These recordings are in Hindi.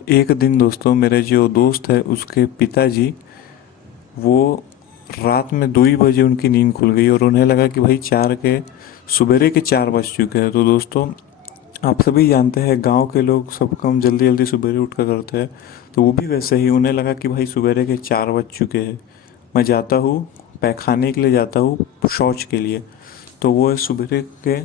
एक दिन दोस्तों मेरे जो दोस्त है उसके पिताजी वो रात में 2 ही बजे उनकी नींद खुल गई और उन्हें लगा कि भाई सवेरे के 4 बज चुके हैं। तो दोस्तों आप सभी जानते हैं गांव के लोग सब काम जल्दी जल्दी सवेरे उठ कर करते हैं। तो वो भी वैसे ही उन्हें लगा कि भाई सवेरे के 4 बज चुके हैं, मैं जाता हूँ पैखाने के लिए, जाता हूँ शौच के लिए। तो वो सवेरे के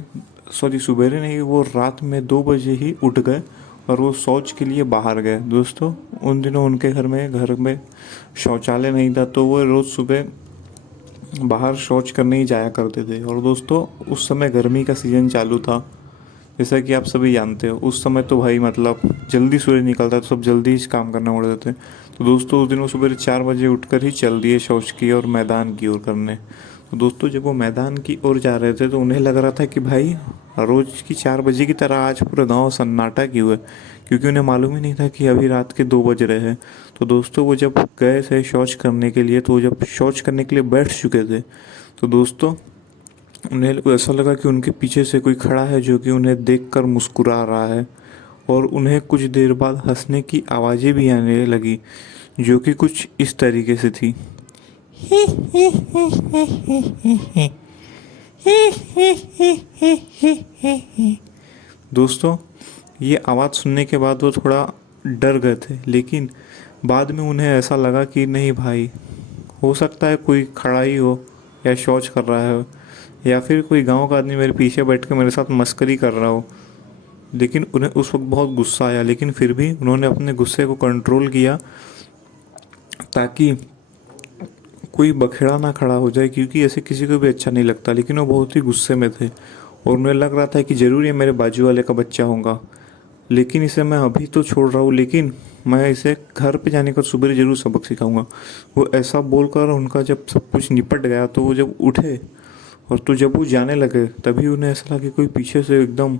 सॉरी सवेरे नहीं, वो रात में 2 बजे ही उठ गए और वो शौच के लिए बाहर गए। दोस्तों उन दिनों उनके घर में शौचालय नहीं था, तो वो रोज़ सुबह बाहर शौच करने ही जाया करते थे। और दोस्तों उस समय गर्मी का सीज़न चालू था, जैसा कि आप सभी जानते हो। उस समय तो भाई मतलब जल्दी सूरज निकलता है तो सब जल्दी ही काम करना पड़ते थे। तो दोस्तों उस दिन वो सुबह 4 बजे उठकर ही चल दिए शौच की और मैदान की ओर करने। तो दोस्तों जब वो मैदान की ओर जा रहे थे तो उन्हें लग रहा था कि भाई रोज की 4 बजे की तरह आज पूरा गांव सन्नाटा क्यों है, क्योंकि उन्हें मालूम ही नहीं था कि अभी रात के 2 बज रहे हैं। तो दोस्तों वो जब गए थे शौच करने के लिए, तो वो जब शौच करने के लिए बैठ चुके थे तो दोस्तों उन्हें ऐसा लगा कि उनके पीछे से कोई खड़ा है जो कि उन्हें देखकर मुस्कुरा रहा है। और उन्हें कुछ देर बाद हंसने की आवाज़ें भी आने लगी, जो कि कुछ इस तरीके से थी। दोस्तों ये आवाज़ सुनने के बाद वो थोड़ा डर गए थे, लेकिन बाद में उन्हें ऐसा लगा कि नहीं भाई, हो सकता है कोई खड़ा ही हो या शौच कर रहा है या फिर कोई गांव का आदमी मेरे पीछे बैठ के मेरे साथ मस्करी कर रहा हो। लेकिन उन्हें उस वक्त बहुत गुस्सा आया, लेकिन फिर भी उन्होंने अपने गुस्से को कंट्रोल किया ताकि कोई बखेड़ा ना खड़ा हो जाए, क्योंकि ऐसे किसी को भी अच्छा नहीं लगता। लेकिन वो बहुत ही गुस्से में थे और उन्हें लग रहा था कि ज़रूर ये मेरे बाजू वाले का बच्चा होगा, लेकिन इसे मैं अभी तो छोड़ रहा हूँ, लेकिन मैं इसे घर पे जाने का सुबह ज़रूर सबक सिखाऊंगा। वो ऐसा बोलकर उनका जब सब कुछ निपट गया तो वो जब उठे और तो जब वो जाने लगे तभी उन्हें ऐसा लगा कि कोई पीछे से एकदम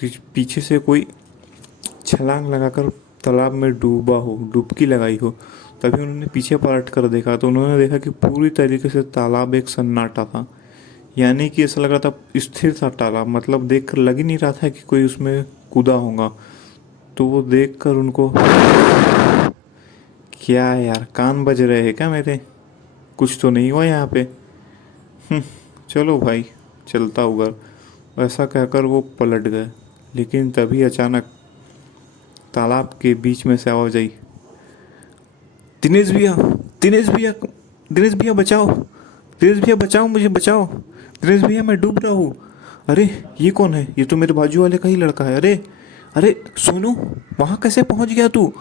कि पीछे से कोई छलांग लगाकर तालाब में डूबा हो, डुबकी लगाई हो। तभी उन्होंने पीछे पलट कर देखा तो उन्होंने देखा कि पूरी तरीके से तालाब एक सन्नाटा था, यानी कि ऐसा लग रहा था स्थिर था तालाब, मतलब देख कर लग ही नहीं रहा था कि कोई उसमें कूदा होगा। तो वो देख कर उनको, क्या है यार, कान बज रहे हैं क्या मेरे, कुछ तो नहीं हुआ यहाँ पे। चलो भाई चलता हूँ घर, ऐसा कहकर वो पलट गए। लेकिन तभी अचानक तालाब के बीच में से आवाज आई, दिनेश भैया, दिनेश भैया, दिनेश भैया बचाओ, दिनेश भैया बचाओ, मुझे बचाओ, दिनेश भैया मैं डूब रहा हूँ। अरे ये कौन है, ये तो मेरे बाजू वाले का ही लड़का है। अरे अरे सोनू, वहाँ कैसे पहुँच गया तू,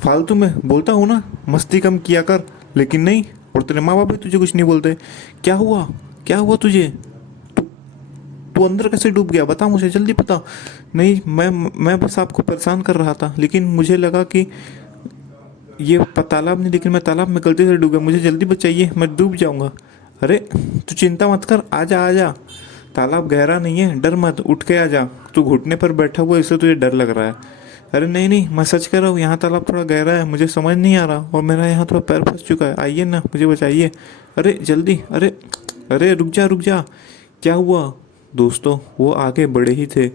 फालतू में बोलता हूँ ना मस्ती कम किया कर, लेकिन नहीं, और तेरे माँ बाप भी तुझे कुछ नहीं बोलते। क्या हुआ, क्या हुआ तुझे, तू अंदर कैसे डूब गया, बता मुझे जल्दी बता। नहीं मैं बस आपको परेशान कर रहा था, लेकिन मुझे लगा कि ये तालाब नहीं, लेकिन मैं तालाब में गलती से डूब गया, मुझे जल्दी बचाइए मैं डूब जाऊंगा। अरे तू चिंता मत कर, आजा आजा, तालाब गहरा नहीं है, डर मत, उठ के आजा। तू घुटने पर बैठा हुआ है, इसलिए तुझे डर लग रहा है। अरे नहीं नहीं, मैं सच कह रहा हूँ, यहाँ तालाब थोड़ा गहरा है, मुझे समझ नहीं आ रहा और मेरा यहाँ थोड़ा पैर फंस चुका है, आइए ना मुझे बचाइए। अरे जल्दी, अरे अरे रुक जा रुक जा, क्या हुआ। दोस्तों वो आगे बढ़े ही थे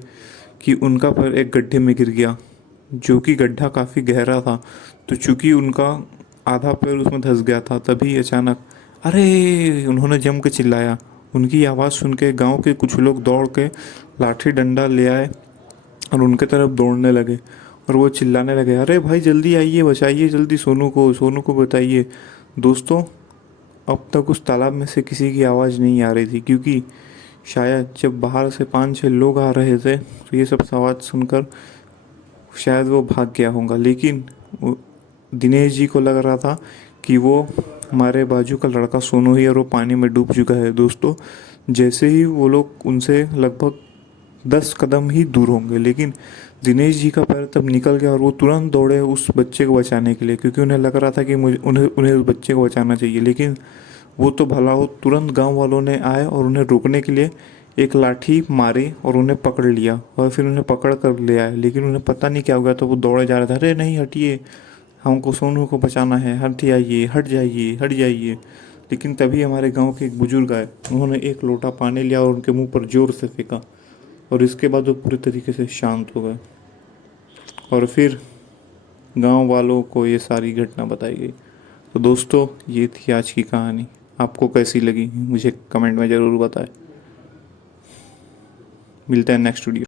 कि उनका पैर एक गड्ढे में गिर गया, जो कि गड्ढा काफ़ी गहरा था। तो चूंकि उनका आधा पैर उसमें धंस गया था, तभी अचानक अरे उन्होंने जम के चिल्लाया। उनकी आवाज़ सुन के गाँव के कुछ लोग दौड़ के लाठी डंडा ले आए और उनके तरफ दौड़ने लगे और वो चिल्लाने लगे, अरे भाई जल्दी आइए, बचाइए जल्दी सोनू को, सोनू को बताइए। दोस्तों अब तक उस तालाब में से किसी की आवाज़ नहीं आ रही थी, क्योंकि शायद जब बाहर से 5-6 लोग आ रहे थे तो ये सब आवाज़ सुनकर शायद वो भाग गया होगा। लेकिन दिनेश जी को लग रहा था कि वो हमारे बाजू का लड़का सोनू ही और वो पानी में डूब चुका है। दोस्तों जैसे ही वो लोग उनसे लगभग 10 कदम ही दूर होंगे, लेकिन दिनेश जी का पैर तब निकल गया और वो तुरंत दौड़े उस बच्चे को बचाने के लिए, क्योंकि उन्हें लग रहा था कि मुझे उन्हें उन्हें उस बच्चे को बचाना चाहिए। लेकिन वो तो भला हो, तुरंत गांव वालों ने आए और उन्हें रोकने के लिए एक लाठी मारी और उन्हें पकड़ लिया और फिर उन्हें पकड़ कर ले आए। लेकिन उन्हें पता नहीं क्या हो गया, तो वो दौड़े जा रहे थे, अरे नहीं हटिए, हमको सोनू को बचाना है, हट जाइए हट जाइए हट जाइए। लेकिन तभी हमारे गांव के एक बुजुर्ग आए, उन्होंने एक लोटा पानी लिया और उनके मुंह पर जोर से फेंका और इसके बाद वो पूरे तरीके से शांत हो गए। और फिर गांव वालों को ये सारी घटना बताई गई। तो दोस्तों ये थी आज की कहानी। आपको कैसी लगी मुझे कमेंट में ज़रूर बताएं। मिलते हैं नेक्स्ट वीडियो।